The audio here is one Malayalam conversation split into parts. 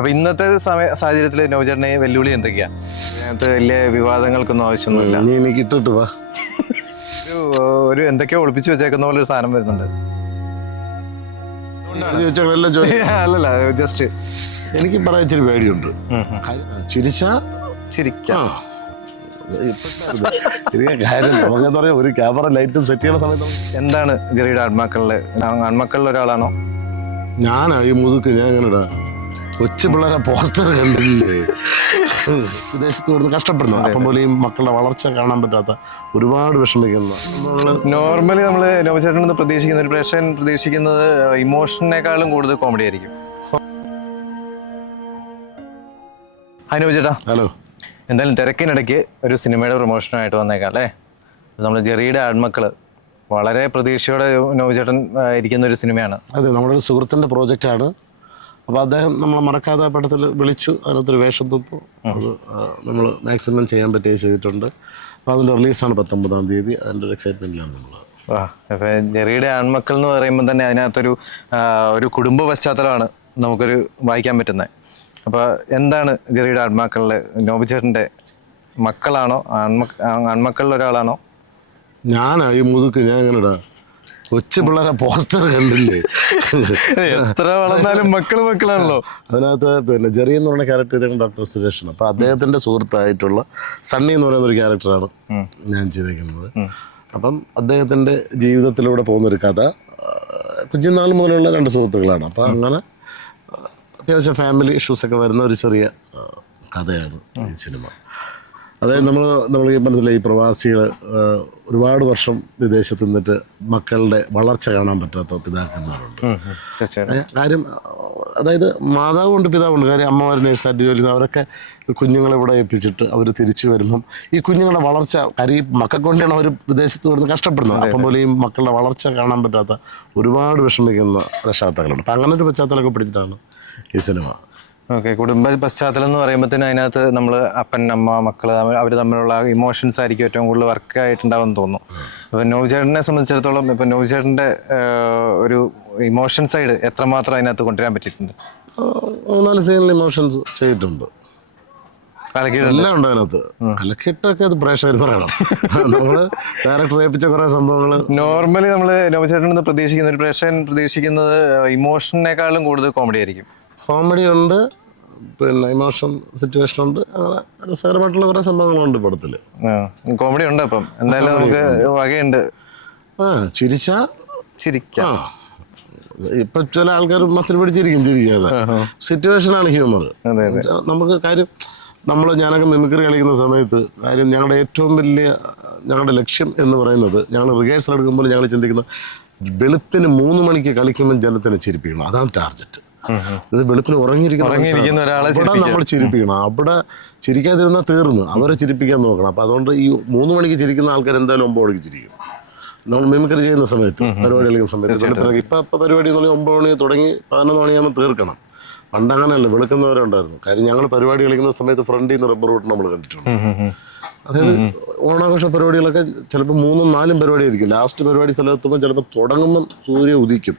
അപ്പൊ ഇന്നത്തെ സമയ സാഹചര്യത്തിൽ നവചേട്ടനെ വെല്ലുവിളി എന്തൊക്കെയാ? അതിനകത്ത് വലിയ വിവാദങ്ങൾക്കൊന്നും ആവശ്യമൊന്നുമില്ല. നീ എനിക്ക് ഇട്ടിട്ട് വാ. ഒരു ഒരു എന്തൊക്കെയോ ഒളിപ്പിച്ചു വെച്ചേക്കുന്ന പോലെ ഒരു സാധനം വരുന്നുണ്ട്. എഴുതി വെച്ചവരെല്ലാം ചോദി അല്ലല്ല ജസ്റ്റ് എനിക്ക് പറയാൻ ഇച്ചിരി പേടിയുണ്ട്. ചിരിച്ചാ? ചിരിക്കാം. ചെറിയ കാര്യം പറയാ ഒരു ക്യാമറ ലൈറ്റും സെറ്റ് ചെയ്യണ സമയത്ത് നമുക്ക് എന്താണ് ജെറിയുടെ ആൺമക്കളിലെ? ആൺമക്കളിൽ ഒരാളാണോ ഞാനാ ഈ മുതുക്ക് ഞാൻ എങ്ങനെടാ കൊച്ചു പിള്ളേരെ പോസ്റ്റർ കണ്ടില്ലേ? വിദേശത്ത് വരുന്ന കഷ്ടപ്പെടുന്നു. അപ്പം പോലെ ഈ മക്കളുടെ വളർച്ച കാണാൻ പറ്റാത്ത ഒരുപാട് വിഷമിക്കുന്നു. നോർമലി നമ്മൾ നവചേട്ടൻ നിന്ന് പ്രതീക്ഷിക്കുന്ന ഒരു പ്രേക്ഷകൻ പ്രതീക്ഷിക്കുന്നത് ഇമോഷനേക്കാളും കൂടുതൽ കോമഡി ആയിരിക്കും. ഹായ് നവചേട്ടാ ഹലോ എന്തായാലും തിരക്കിനിടയ്ക്ക് ഒരു സിനിമയുടെ പ്രൊമോഷനായിട്ട് വന്നേക്കാം അല്ലേ? നമ്മൾ ജെറിയുടെ ആൺമക്കൾ വളരെ പ്രതീക്ഷയോടെ നോവിചേട്ടൻ ആ, ഇരിക്കുന്ന ഒരു സിനിമയാണ്. അതെ നമ്മുടെ ഒരു സുഹൃത്തിന്റെ പ്രോജക്റ്റാണ് അപ്പോൾ അദ്ദേഹം നമ്മളെ മറക്കാതെ പടത്തിൽ വിളിച്ചു. അതിനകത്തൊരു വേഷം തന്നു. അത് നമ്മൾ മാക്സിമം ചെയ്യാൻ പറ്റുക ചെയ്തിട്ടുണ്ട്. അപ്പോൾ അതിന്റെ റിലീസാണ് പത്തൊമ്പതാം തീയതി. അതിന്റെ ഒരു എക്സൈറ്റ്മെന്റിലാണ് നമ്മൾ ജെറിയുടെ ആൺമക്കൾ എന്ന് പറയുമ്പോൾ തന്നെ അതിനകത്തൊരു ഒരു കുടുംബ പശ്ചാത്തലമാണ് നമുക്കൊരു വായിക്കാൻ പറ്റുന്നത് അപ്പോൾ എന്താണ് ജെറിയുടെ ആൺമക്കളിലെ നോബിച്ചേട്ടന്റെ മക്കളാണോ? ആൺമക്ക ആൺമക്കളിൽ ഒരാളാണോ ഞാനാ ഈ മുതുക്ക് ഞാൻ എങ്ങനെടാ? കൊച്ചു പിള്ളേരെ പോസ്റ്റർ കണ്ടില്ലേ? എത്ര വളർന്നാലും മക്കൾ മക്കളാണല്ലോ. അതിനകത്ത് പിന്നെ ജെറി എന്ന് പറയുന്ന ക്യാരക്ടർ ചെയ്തേക്കുന്ന ഡോക്ടർ സുരേഷാണ് അപ്പൊ അദ്ദേഹത്തിന്റെ സുഹൃത്തായിട്ടുള്ള സണ്ണി എന്ന് പറയുന്ന ഒരു ക്യാരക്ടറാണ് ഞാൻ ചെയ്തേക്കുന്നത്. അപ്പം അദ്ദേഹത്തിന്റെ ജീവിതത്തിലൂടെ പോകുന്നൊരു കഥ കുഞ്ഞുനാൾ മുതലുള്ള രണ്ട് സുഹൃത്തുക്കളാണ്. അപ്പൊ അങ്ങനെ അത്യാവശ്യം ഫാമിലി ഇഷ്യൂസൊക്കെ വരുന്ന ഒരു ചെറിയ കഥയാണ് ഈ സിനിമ അതായത് നമ്മൾ നമ്മൾ ഈ മനസ്സിലായി ഈ പ്രവാസികൾ ഒരുപാട് വർഷം വിദേശത്ത് നിന്നിട്ട് മക്കളുടെ വളർച്ച കാണാൻ പറ്റാത്ത പിതാക്കന്മാരുണ്ട്. കാര്യം അതായത് മാതാവുണ്ട് പിതാവുണ്ട്. കാര്യം അമ്മമാർ നേഴ്സായിട്ട് ജോലി ചെയ്യുന്ന അവരൊക്കെ കുഞ്ഞുങ്ങളെ ഇവിടെ ഏൽപ്പിച്ചിട്ട് അവർ തിരിച്ചു വരുമ്പം ഈ കുഞ്ഞുങ്ങളുടെ വളർച്ച കാര്യം ഈ മക്കൾ കൊണ്ടാണ് അവർ വിദേശത്ത് വരുന്നത് കഷ്ടപ്പെടുന്നത്. അപ്പം പോലെ ഈ മക്കളുടെ വളർച്ച കാണാൻ പറ്റാത്ത ഒരുപാട് വിഷമിക്കുന്ന രക്ഷാകർത്താക്കളുണ്ട്. അപ്പം അങ്ങനെ ഒരു പശ്ചാത്തലമൊക്കെ പിടിച്ചിട്ടാണ് ഈ സിനിമ. ഓക്കെ കുടുംബ പശ്ചാത്തലം എന്ന് പറയുമ്പോഴത്തേനും അതിനകത്ത് നമ്മൾ അപ്പൻ അമ്മ മക്കൾ അവർ തമ്മിലുള്ള ഇമോഷൻസ് ആയിരിക്കും ഏറ്റവും കൂടുതൽ വർക്ക് ആയിട്ടുണ്ടാവും തോന്നുന്നു. അപ്പം നോവ്ചേട്ടനെ സംബന്ധിച്ചിടത്തോളം ഇപ്പം നോവ്ചേട്ടന്റെ ഒരു ഇമോഷൻ സൈഡ് എത്രമാത്രം അതിനകത്ത് കൊണ്ടുവരാൻ പറ്റിയിട്ടുണ്ട്? മൂന്നാൽ സീനിൽ ഇമോഷൻസ് ചെയ്തിട്ടുണ്ട്. എല്ലാം ഉണ്ട് അതിനകത്ത്. കലക്കിട്ടൊക്കെ അത് പ്രേക്ഷകർ പറയണം. നമ്മൾ ഡയറക്ടർ ഏൽപ്പിച്ച കുറെ സംഭവങ്ങൾ നോർമലി നമ്മൾ നോവചേട്ടൻ പ്രതീക്ഷിക്കുന്ന ഒരു പ്രേക്ഷകൻ പ്രതീക്ഷിക്കുന്നത് ഇമോഷനേക്കാളും കൂടുതൽ കോമഡി ആയിരിക്കും. കോമഡി ഉണ്ട്. പിന്നെ ഇമോഷൻ സിറ്റുവേഷൻ ഉണ്ട്. അങ്ങനെ രസകരമായിട്ടുള്ള കുറെ സംഭവങ്ങളുണ്ട് പടത്തിൽ കോമഡി ഉണ്ട് അപ്പം. എന്തായാലും നമുക്ക് വകയുണ്ട്. ആ ചിരിച്ച? ചിരിക്കാം. ഇപ്പൊ ചില ആൾക്കാർ മസിൽ പിടിച്ചിരിക്കും ചിരിക്കാതെ. സിറ്റുവേഷൻ ആണ് ഹ്യൂമർ നമുക്ക് കാര്യം നമ്മൾ ഞാനൊക്കെ മിമിക്രി കളിക്കുന്ന സമയത്ത് കാര്യം ഞങ്ങളുടെ ഏറ്റവും വലിയ ഞങ്ങളുടെ ലക്ഷ്യം എന്ന് പറയുന്നത് ഞങ്ങൾ റിഹേഴ്സൽ എടുക്കുമ്പോൾ ഞങ്ങൾ ചിന്തിക്കുന്ന വെളുപ്പിന് മൂന്ന് മണിക്ക് കളിക്കുമ്പോൾ ജനത്തിനെ ചിരിപ്പിക്കണം. അതാണ് ടാർഗറ്റ് ഇത് വെളുപ്പിന് ഉറങ്ങിയിരിക്കുന്ന ഒരാളെ അവിടെ നമ്മൾ ചിരിപ്പിക്കണം. അവിടെ ചിരിക്കാതിരുന്നാൽ തീർന്നു. അവരെ ചിരിപ്പിക്കാൻ നോക്കണം. അപ്പൊ അതുകൊണ്ട് ഈ മൂന്ന് മണിക്ക് ചിരിക്കുന്ന ആൾക്കാർ എന്തായാലും ഒമ്പത് മണിക്ക് ചിരിക്കും. നമ്മൾ മിമിക്രി ചെയ്യുന്ന സമയത്ത് പരിപാടി കളിക്കുന്ന സമയത്ത് ഇപ്പൊ ഇപ്പൊ പരിപാടി എന്ന് പറഞ്ഞാൽ ഒമ്പത് മണി തുടങ്ങി പതിനൊന്ന് മണിയാകുമ്പോൾ തീർക്കണം. പണ്ട് അങ്ങനെയല്ല. വെളുക്കുന്നവരുണ്ടായിരുന്നു. കാര്യം ഞങ്ങൾ പരിപാടി കളിക്കുന്ന സമയത്ത് ഫ്രണ്ടിൽ നിന്ന് റബ്ബർ റൂട്ട് നമ്മൾ കണ്ടിട്ടുണ്ട്. അതായത് ഓണാഘോഷ പരിപാടികളൊക്കെ ചിലപ്പോൾ മൂന്നും നാലും പരിപാടി ആയിരിക്കും ലാസ്റ്റ് പരിപാടി സ്ഥലത്തെത്തുമ്പോൾ ചിലപ്പോൾ തുടങ്ങുമ്പം സൂര്യ ഉദിക്കും.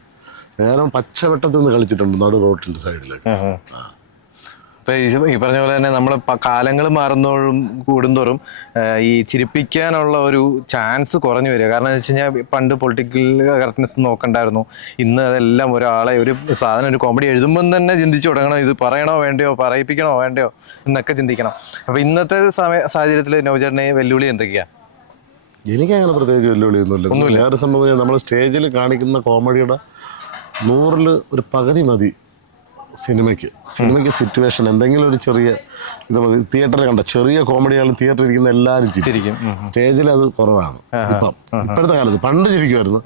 നേരം പച്ചവെട്ടത്തിൽ നിന്ന് കളിച്ചിട്ടുണ്ട് നടു റോട്ടിന്റെ സൈഡിലൊക്കെ. ഇപ്പൊ ഈ പറഞ്ഞ പോലെ തന്നെ നമ്മൾ കാലങ്ങൾ മാറുന്നോഴും കൂടുന്തോറും ഈ ചിരിപ്പിക്കാനുള്ള ഒരു ചാൻസ് കുറഞ്ഞു വരിക. കാരണം എന്ന് വെച്ച് കഴിഞ്ഞാൽ പണ്ട് പൊളിറ്റിക്കൽ കറക്റ്റ്നെസ് നോക്കണ്ടായിരുന്നു. ഇന്ന് അതെല്ലാം ഒരാളെ ഒരു സാധനം ഒരു കോമഡി എഴുതുമ്പം തന്നെ ചിന്തിച്ചു തുടങ്ങണം. ഇത് പറയണോ വേണ്ടയോ? പറയിപ്പിക്കണോ വേണ്ടയോ? എന്നൊക്കെ ചിന്തിക്കണം. അപ്പൊ ഇന്നത്തെ സമയ സാഹചര്യത്തിൽ നവചേട്ടനെ വെല്ലുവിളി എന്തൊക്കെയാ? എനിക്കങ്ങനെ പ്രത്യേകിച്ച് വെല്ലുവിളിയൊന്നുമില്ല. വേറെ സംഭവം നമ്മൾ സ്റ്റേജിൽ കാണിക്കുന്ന കോമഡിയുടെ നൂറിൽ ഒരു പകുതി മതി സിനിമയ്ക്ക്. സിനിമയ്ക്ക് സിറ്റുവേഷൻ എന്തെങ്കിലും ഒരു ചെറിയ ഇത് മതി. തിയേറ്ററിൽ കണ്ട? ചെറിയ കോമഡിയാണ് തിയേറ്ററിൽ ഇരിക്കുന്ന എല്ലാവരും ചിരിക്കും. സ്റ്റേജിൽ അത് കുറവാണ് ഇപ്പം. ഇപ്പോഴത്തെ കാലത്ത് പണ്ട് ചിരിക്കുമായിരുന്നു.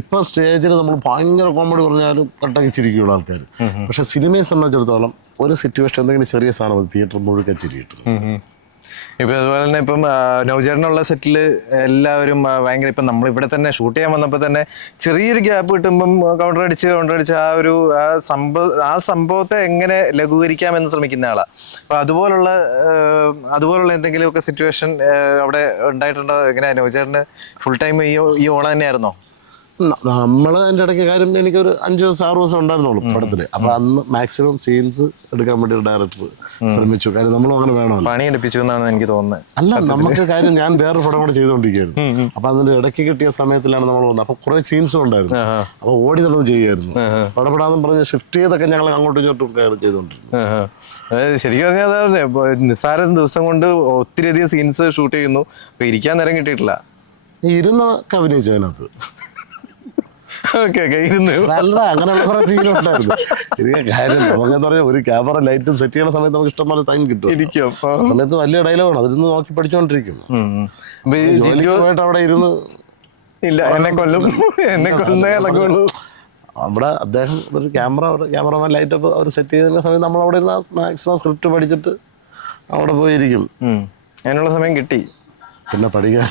ഇപ്പൊ സ്റ്റേജിൽ നമ്മൾ ഭയങ്കര കോമഡി പറഞ്ഞാലും കട്ടക്ക് ചിരിക്കുള്ള ആൾക്കാർ പക്ഷെ സിനിമയെ സംബന്ധിച്ചിടത്തോളം ഒരു സിറ്റുവേഷൻ എന്തെങ്കിലും ചെറിയ സാധനം മതി. തിയേറ്റർ മുഴുവൻ ചിരി കിട്ടും ഇപ്പൊ അതുപോലെ തന്നെ ഇപ്പം നവചേട്ടനുള്ള സെറ്റിൽ എല്ലാവരും ഭയങ്കര ഇപ്പം നമ്മൾ ഇവിടെ തന്നെ ഷൂട്ട് ചെയ്യാൻ വന്നപ്പോൾ തന്നെ ചെറിയൊരു ഗ്യാപ്പ് കിട്ടുമ്പം കൗണ്ടർ അടിച്ച് കൗണ്ടർ അടിച്ച് ആ ഒരു ആ സംഭവ ആ സംഭവത്തെ എങ്ങനെ ലഘൂകരിക്കാമെന്ന് ശ്രമിക്കുന്ന ആളാണ് അപ്പൊ അതുപോലുള്ള അതുപോലുള്ള എന്തെങ്കിലുമൊക്കെ സിറ്റുവേഷൻ അവിടെ ഉണ്ടായിട്ടുണ്ടോ? എങ്ങനെ നവചേട്ടന് ഫുൾ ടൈം ഈ ഈ ഓണം തന്നെയായിരുന്നോ? നമ്മൾ അതിന്റെ ഇടയ്ക്ക് കാര്യം എനിക്കൊരു അഞ്ച് ദിവസം ആറ് ദിവസം ഉണ്ടായിരുന്നുള്ളൂ പടത്തിൽ അപ്പൊ അന്ന് മാക്സിമം സീൻസ് എടുക്കാൻ വേണ്ടി ഒരു ഡയറക്ടർ ശ്രമിച്ചു. കാര്യം നമ്മളും അങ്ങനെ വേണമല്ലോ. പണി എടുപ്പിച്ചു എന്നാണ് എനിക്ക് തോന്നുന്നത്. അല്ല നമുക്ക് കാര്യം ഞാൻ വേറൊരു പടം കൂടെ ചെയ്തുകൊണ്ടിരിക്കുകയായിരുന്നു അപ്പൊ അതിന്റെ ഇടയ്ക്ക് കിട്ടിയ സമയത്തിലാണ് നമ്മൾ വന്നത്. അപ്പൊ കുറെ സീൻസും ഉണ്ടായിരുന്നു. അപ്പൊ ഓടി നടന്ന് ചെയ്യായിരുന്നു പടപെടാന്നും പറഞ്ഞ് ഷിഫ്റ്റ് ചെയ്തൊക്കെ ഞങ്ങൾ അങ്ങോട്ടും ഇങ്ങോട്ടും കയറി ചെയ്തുകൊണ്ടിരുന്നു ശരിക്കും പറഞ്ഞാൽ നിസ്സാര ദിവസം കൊണ്ട് ഒത്തിരി അധികം സീൻസ് ഷൂട്ട് ചെയ്യുന്നു. അപ്പൊ ഇരിക്കാൻ നേരം കിട്ടിയിട്ടില്ല. ഇരുന്നൊക്കെ അഭിനയിച്ചു അതിനകത്ത്. ഓക്കെ ഓക്കെ ഇരുന്ന്. അല്ല അങ്ങനെയുള്ള കുറെ സീനും ഉണ്ടായിരുന്നു. കാര്യം ഒരു ക്യാമറ ലൈറ്റും സെറ്റ് ചെയ്യുന്ന സമയത്ത് നമുക്ക് ഇഷ്ടംപോലെ ടൈം കിട്ടും. ഇരിക്കും. ആ സമയത്ത് വലിയ ഡയലോഗാണ് അതിരുന്ന് നോക്കി പഠിച്ചുകൊണ്ടിരിക്കുന്നു. അപ്പൊ ഈ ജിജു പോയിട്ട് അവിടെ ഇരുന്ന് ഇല്ല എന്നെ കൊല്ലും. എന്നെ കൊന്നേ ഇളകുള്ളൂ അവിടെ അദ്ദേഹം ഒരു camera cameraman cameraman light up അവർ സെറ്റ് ചെയ്തിരുന്ന സമയത്ത് നമ്മൾ അവിടെ ഇരുന്ന് മാക്സിമം സ്ക്രിപ്റ്റ് പഠിച്ചിട്ട് അവിടെ പോയിരിക്കും. അതിനുള്ള സമയം കിട്ടി. പിന്നെ പഠിക്കാൻ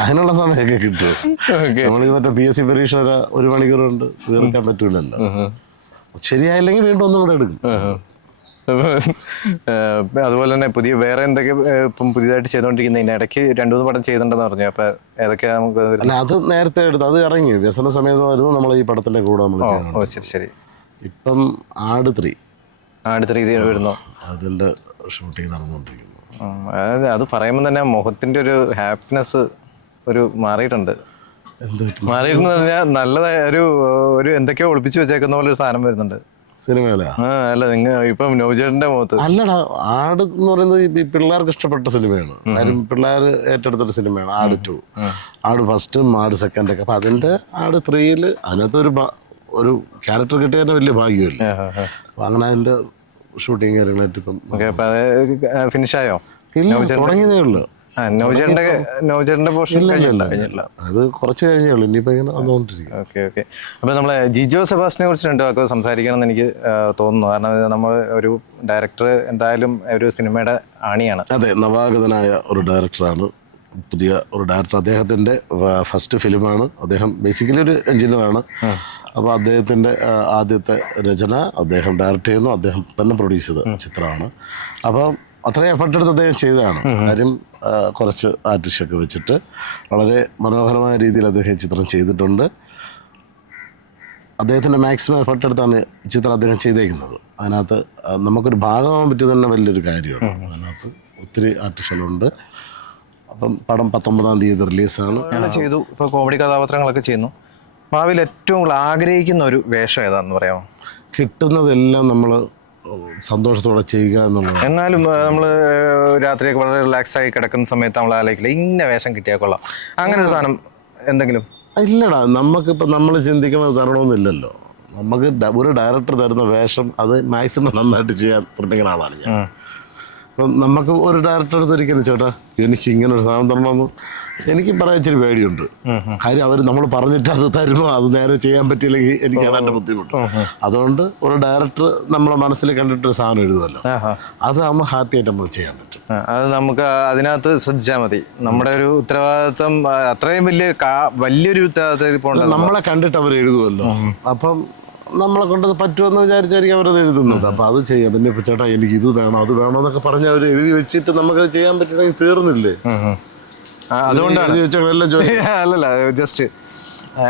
അതിനുള്ള സമയമൊക്കെ കിട്ടും നമ്മൾ മറ്റേ പി എസ് സി പരീക്ഷ ഒരു കൊണ്ട് തീർക്കാൻ പറ്റൂലല്ലോ. ശരിയായില്ലെങ്കിൽ വീണ്ടും ഒന്നും കൂടെ എടുക്കും. അതുപോലെ തന്നെ പുതിയ വേറെ എന്തൊക്കെ ഇപ്പം പുതിയതായിട്ട് ചെയ്തുകൊണ്ടിരിക്കുന്ന ഇടയ്ക്ക് രണ്ടു മൂന്ന് പടം ചെയ്തിട്ടുണ്ടെന്ന് പറഞ്ഞു. അപ്പൊ ഏതൊക്കെയാ നമുക്ക് അല്ല അത് നേരത്തെ എടുത്ത് അത് ഇറങ്ങി. വ്യസന സമയത്തായിരുന്നു നമ്മൾ ഈ പടത്തിന്റെ കൂടെ നമ്മൾ ഓ ശരി ശരി. ഇപ്പം ആട് ത്രീ. ആട് ത്രീ വരുന്നു. അതിന്റെ ഷൂട്ടിംഗ് നടന്നുകൊണ്ടിരിക്കുന്നു ഉം, അതായത് അത് പറയുമ്പോൾ തന്നെ മുഖത്തിന്റെ ഒരു ഹാപ്പിനെസ് ഒരു മാറിയിട്ടുണ്ട്. മാറിയിട്ടെന്ന് പറഞ്ഞാൽ നല്ലതായ ഒരു ഒരു എന്തൊക്കെയോ ഒളിപ്പിച്ചു വെച്ചേക്കുന്ന പോലെ ഒരു സാധനം വരുന്നുണ്ട്. സിനിമയിലാ? അല്ല നിങ്ങൾ ഇപ്പം നൗജേട്ടന്റെ മുഖത്ത്. അല്ലടാ ആട് എന്ന് പറയുന്നത് ഈ പിള്ളേർക്ക് ഇഷ്ടപ്പെട്ട സിനിമയാണ്. കാര്യം പിള്ളേർ ഏറ്റെടുത്തൊരു സിനിമയാണ് ആട് ടു ആട് ഫസ്റ്റും ആട് സെക്കൻഡ് ഒക്കെ. അപ്പൊ അതിന്റെ ആട് ത്രീയിൽ അതിനകത്ത് ഒരു ഒരു ക്യാരക്ടർ കിട്ടിയതിന്റെ വലിയ ഭാഗ്യമല്ലേ. അപ്പൊ അങ്ങനെ അതിന്റെ ഷൂട്ടിങ് കാര്യങ്ങളായിട്ട് ഇപ്പം ഇല്ല തുടങ്ങിയതേ ഉള്ളൂ. അത് കുറച്ച് കഴിഞ്ഞേ ഉള്ളൂ. ഇനിയിപ്പോ ഇങ്ങനെ വന്നുകൊണ്ടിരിക്കും ഓക്കെ ഓക്കെ. അപ്പൊ നമ്മളെ ജിജോ സെബാസ്റ്റിനെ കുറിച്ച് രണ്ടു വാക്ക് സംസാരിക്കണം എന്ന് എനിക്ക് തോന്നുന്നു. കാരണം നമ്മൾ ഒരു ഡയറക്ടർ എന്തായാലും ഒരു സിനിമയുടെ ആണിയാണ്. അതെ നവാഗതനായ ഒരു ഡയറക്ടറാണ് പുതിയ ഒരു ഡയറക്ടർ അദ്ദേഹത്തിന്റെ ഫസ്റ്റ് ഫിലിമാണ് അദ്ദേഹം ബേസിക്കലി ഒരു എഞ്ചിനീയറാണ് അപ്പോൾ അദ്ദേഹത്തിന്റെ ആദ്യത്തെ രചന അദ്ദേഹം ഡയറക്റ്റ് ചെയ്യുന്നു. അദ്ദേഹം തന്നെ പ്രൊഡ്യൂസ് ചെയ്ത ചിത്രമാണ്. അപ്പോൾ അത്രയും എഫർട്ട് എടുത്ത് അദ്ദേഹം ചെയ്തതാണ്. കാര്യം കുറച്ച് ആർട്ടിസ്റ്റൊക്കെ വെച്ചിട്ട് വളരെ മനോഹരമായ രീതിയിൽ അദ്ദേഹം ചിത്രം ചെയ്തിട്ടുണ്ട്. അദ്ദേഹത്തിന്റെ മാക്സിമം എഫർട്ട് എടുത്താണ് ചിത്രം അദ്ദേഹം ചെയ്തേക്കുന്നത്. അതിനകത്ത് നമുക്കൊരു ഭാഗമാകാൻ പറ്റിയത് തന്നെ വലിയൊരു കാര്യമാണ്. അതിനകത്ത് ഒത്തിരി ആർട്ടിസ്റ്റുകളുണ്ട് അപ്പം പടം പത്തൊമ്പതാം തീയതി റിലീസാണ് ചെയ്തു. ഇപ്പൊ കോമഡി കഥാപാത്രങ്ങളൊക്കെ ചെയ്യുന്നു. ഭാവിയിൽ ഏറ്റവും കൂടുതൽ ആഗ്രഹിക്കുന്ന ഒരു വേഷം ഏതാണെന്ന് പറയാമോ? കിട്ടുന്നതെല്ലാം നമ്മൾ സന്തോഷത്തോടെ ചെയ്യുക എന്നുള്ളത് എന്നാലും നമ്മൾ രാത്രിയൊക്കെ വളരെ റിലാക്സ് ആയി കിടക്കുന്ന സമയത്ത് നമ്മൾ ആലോചിക്കില്ല ഇന്ന വേഷം കിട്ടിയാൽ കൊള്ളാം. അങ്ങനെ ഒരു സാധനം എന്തെങ്കിലും? ഇല്ലടാ നമുക്കിപ്പോൾ നമ്മൾ ചിന്തിക്കുന്നത് തരണമെന്നില്ലല്ലോ. നമുക്ക് ഒരു ഡയറക്ടർ തരുന്ന വേഷം അത് മാക്സിമം നന്നായിട്ട് ചെയ്യാൻ ശ്രമിക്കുന്ന ആളാണ് ഞാൻ. അപ്പം നമുക്ക് ഒരു ഡയറക്ടർ അടുത്ത് ഒരിക്കലും ചേട്ടാ എനിക്ക് ഇങ്ങനെ ഒരു സാധനം തരണമെന്ന് എനിക്ക് പറയാൻ ഇച്ചിരി പേടിയുണ്ട്. കാര്യം അവർ നമ്മൾ പറഞ്ഞിട്ട് അത് തരുമ്പോൾ അത് നേരെ ചെയ്യാൻ പറ്റിയില്ലെങ്കിൽ എനിക്കാണ് എന്റെ ബുദ്ധിമുട്ട്. അതുകൊണ്ട് ഒരു ഡയറക്ടർ നമ്മളെ മനസ്സിൽ കണ്ടിട്ടൊരു സാധനം എഴുതുമല്ലോ. അത് അതാകുമ്പോൾ ഹാപ്പി ആയിട്ട് നമുക്ക് ചെയ്യാൻ പറ്റും. അത് നമുക്ക് അതിനകത്ത് ശ്രദ്ധിച്ചാൽ മതി. നമ്മുടെ ഒരു ഉത്തരവാദിത്വം അത്രയും വലിയ വലിയൊരു ഉത്തരവാദിത്വം നമ്മളെ കണ്ടിട്ട് അവർ എഴുതുമല്ലോ. അപ്പം നമ്മളെ കൊണ്ട് പറ്റുമെന്ന് വിചാരിച്ചായിരിക്കും അവരത് എഴുതുന്നത്. അപ്പം അത് ചെയ്യാം പിന്നെ ചേട്ടാ എനിക്ക് ഇത് വേണം അത് വേണം എന്നൊക്കെ പറഞ്ഞ് അവർ എഴുതി വെച്ചിട്ട് നമുക്കത് ചെയ്യാൻ പറ്റണമെങ്കിൽ തീർന്നില്ലേ. അതുകൊണ്ടാണ്. എഴുതി അല്ലല്ല ജസ്റ്റ്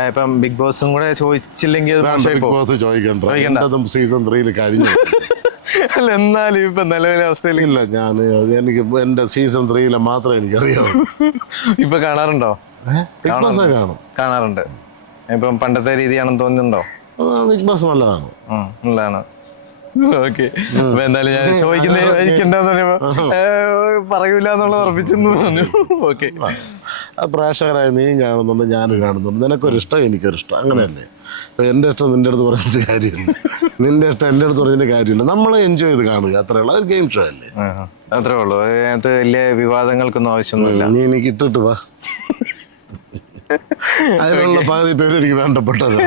ഇപ്പം ബിഗ് ബോസും കൂടെ ചോദിച്ചില്ലെങ്കിൽ ബിഗ് ബോസ് ചോദിക്കണ്ട. സീസൺ ത്രീയിൽ കഴിഞ്ഞു. അല്ല എന്നാലും ഇപ്പൊ നിലവിലെ അവസ്ഥയിൽ ഇല്ല ഞാൻ അത് എനിക്ക് എന്റെ സീസൺ ത്രീയിലെ മാത്രമേ എനിക്കറിയാവൂ. ഇപ്പൊ കാണാറുണ്ടോ? കാണാറുണ്ട്. ഇപ്പം പണ്ടത്തെ രീതിയാണെന്ന് തോന്നുന്നുണ്ടോ? ബിഗ് ബോസ് നല്ലതാണ്. നല്ലതാണ്. ഓക്കെ. എന്തായാലും ഞാൻ ചോദിക്കുന്നത് എനിക്കുണ്ടെന്ന് പറയുമ്പോ ഏഹ്, പറയൂല എന്നുള്ളത് ഉറപ്പിച്ചെന്ന് പറഞ്ഞു. ഓക്കെ. പ്രേക്ഷകരായ നീയും കാണുന്നുണ്ട് ഞാനും കാണുന്നുണ്ട്. നിനക്കൊരു ഇഷ്ടം എനിക്കൊരു ഇഷ്ടം. അങ്ങനെയല്ലേ? ഇപ്പൊ എന്റെ ഇഷ്ടം നിന്റെ അടുത്ത് പറഞ്ഞിട്ട് കാര്യമില്ല. നിന്റെ ഇഷ്ടം എന്റെ അടുത്ത് പറഞ്ഞിട്ട് കാര്യമില്ല. നമ്മൾ എൻജോയ് ചെയ്ത് കാണുക അത്രേ അത്രയുള്ള അതൊരു ഗെയിം ഷോ അല്ലേ? അത്രേ ഉള്ളൂ. അതിനകത്ത് വലിയ വിവാദങ്ങൾക്കൊന്നും ആവശ്യമൊന്നുമില്ല. നീ എനിക്ക് ഇട്ടിട്ട് വാ. അതിനുള്ള പകുതി പേര് എനിക്ക് വേണ്ടപ്പെട്ടതാണ്.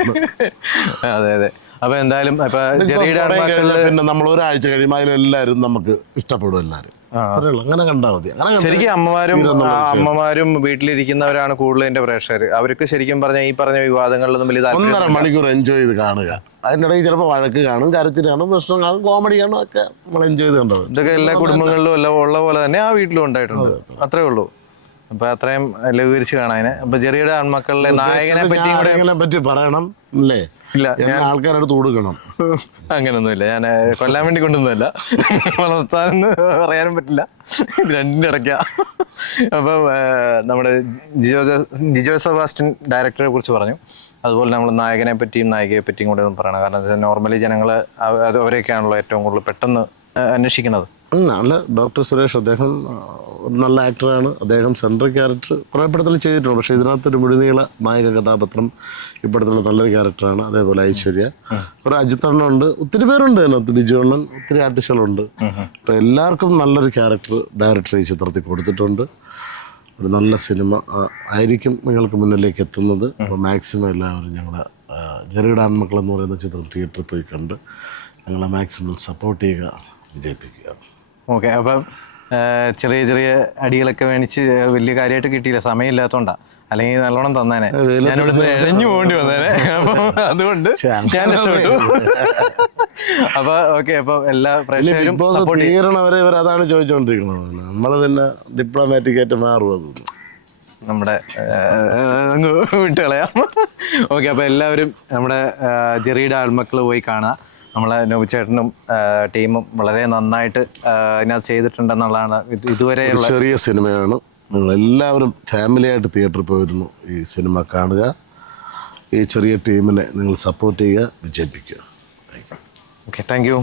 അതെ അതെ. അപ്പൊ എന്തായാലും ഇപ്പൊ കഴിഞ്ഞാൽ പിന്നെ നമ്മൾ ഒരാഴ്ച കഴിയുമ്പോൾ അതിലെല്ലാവരും നമുക്ക് ഇഷ്ടപ്പെടും എല്ലാവരും. അങ്ങനെ കണ്ടാൽ മതി. അങ്ങനെ ശരിക്കും അമ്മമാരും അമ്മമാരും വീട്ടിലിരിക്കുന്നവരാണ് കൂടുതൽ എന്റെ പ്രേക്ഷകർ അവർക്ക് ശരിക്കും പറഞ്ഞ ഈ പറഞ്ഞ വിവാദങ്ങളിലൊന്നും വലിയ ഒന്നര മണിക്കൂർ എൻജോയ് ചെയ്ത് കാണുക. അതിന്റെ ഇടയിൽ ചിലപ്പോൾ വഴക്ക് കാണും കരച്ചിൽ കാണും പ്രശ്നം കാണും കോമഡി കാണും ഒക്കെ നമ്മൾ എൻജോയ് ചെയ്ത് ഇതൊക്കെ എല്ലാ കുടുംബങ്ങളിലും എല്ലാം ഉള്ള പോലെ തന്നെ ആ വീട്ടിലും ഉണ്ടായിട്ടുണ്ട്. അത്രേ ഉള്ളൂ. അപ്പൊ അത്രയും ലഘൂകരിച്ച് കാണാന്. അപ്പൊ ചെറിയുടെ ആൺമക്കളിലെ നായകനെ പറ്റി നായകനെ പറ്റി പറയണം അല്ലേ? ഇല്ല, ഞാൻ ആൾക്കാരോട് തോടുക്കണം കൊടുക്കണം അങ്ങനൊന്നുമില്ല. ഞാൻ കൊല്ലാൻ വേണ്ടി കൊണ്ടൊന്നുമല്ല വളർത്താനെന്ന് പറയാനും പറ്റില്ല. ഇത് രണ്ടിന്റെ ഇടയ്ക്കാ അപ്പം നമ്മുടെ ജിജോ ജിജോ സെബാസ്റ്റ്യൻ ഡയറക്ടറെ കുറിച്ച് പറഞ്ഞു. അതുപോലെ നമ്മൾ നായകനെ പറ്റിയും നായികയെ പറ്റിയും കൂടെ ഒന്ന് പറയണം. കാരണം നോർമലി ജനങ്ങൾ അവരെയൊക്കെയാണല്ലോ ഏറ്റവും കൂടുതൽ പെട്ടെന്ന് അന്വേഷിക്കുന്നത്. നല്ല ഡോക്ടർ സുരേഷ്. അദ്ദേഹം നല്ല ആക്ടറാണ്. അദ്ദേഹം സെൻട്രൽ ക്യാരക്ടർ കുറേ പടത്തിൽ ചെയ്തിട്ടുണ്ട്. പക്ഷേ ഇതിനകത്തൊരു മുഴുനീള നായക കഥാപാത്രം ഇപ്പോഴത്തെ നല്ലൊരു ക്യാരക്ടറാണ്. അതേപോലെ ഐശ്വര്യ. ഒരു അജിത്തണ്ണ ഉണ്ട് ഒത്തിരി പേരുണ്ട് അതിനകത്ത് ബിജു അണ്ണൻ ഒത്തിരി ആർട്ടിസ്റ്റുകളുണ്ട്. അപ്പോൾ എല്ലാവർക്കും നല്ലൊരു ക്യാരക്ടർ ഡയറക്ടർ ഈ ചിത്രത്തിൽ കൊടുത്തിട്ടുണ്ട്. ഒരു നല്ല സിനിമ ആയിരിക്കും നിങ്ങൾക്ക് മുന്നിലേക്ക് എത്തുന്നത്. അപ്പോൾ മാക്സിമം എല്ലാവരും ഞങ്ങളുടെ ജെറിയുടെ ആൺമക്കൾ എന്ന് പറയുന്ന ചിത്രം തിയേറ്ററിൽ പോയി കണ്ട് ഞങ്ങളെ മാക്സിമം സപ്പോർട്ട് ചെയ്യുക വിജയിപ്പിക്കുക. ഓക്കെ അപ്പം ചെറിയ ചെറിയ അടികളൊക്കെ മേടിച്ച് വലിയ കാര്യമായിട്ട് കിട്ടിയില്ല. സമയമില്ലാത്തോണ്ടാ. അല്ലെങ്കിൽ നല്ലോണം തന്നേനെ. ഞാനിവിടുന്ന് എഴഞ്ഞു പോകേണ്ടി വന്നേനെ. അപ്പം അതുകൊണ്ട് ഞാൻ രക്ഷപ്പെട്ടു. അപ്പൊ ഓക്കെ അപ്പൊ എല്ലാ പ്രേക്ഷകരും തീരണവരെ ഇവർ അതാണ് ചോദിച്ചുകൊണ്ടിരിക്കുന്നത് നമ്മൾ പിന്നെ ഡിപ്ലോമാറ്റിക് ആയിട്ട് മാറും നമ്മുടെ അങ്ങ് വിട്ടുകളയാം. ഓക്കെ അപ്പോൾ എല്ലാവരും നമ്മുടെ ചെറിയ ജെറിയുടെ ആൾമക്കൾ പോയി കാണുക. നമ്മളെ നോബിച്ചേട്ടനും ടീമും വളരെ നന്നായിട്ട് അതിനകത്ത് ചെയ്തിട്ടുണ്ടെന്നുള്ളതാണ് ഇതുവരെ ചെറിയ സിനിമയാണ്. നിങ്ങൾ എല്ലാവരും ഫാമിലിയായിട്ട് തിയേറ്ററിൽ പോയിരുന്നു ഈ സിനിമ കാണുക. ഈ ചെറിയ ടീമിനെ നിങ്ങൾ സപ്പോർട്ട് ചെയ്യുക വിജയിപ്പിക്കുക. Okay thank you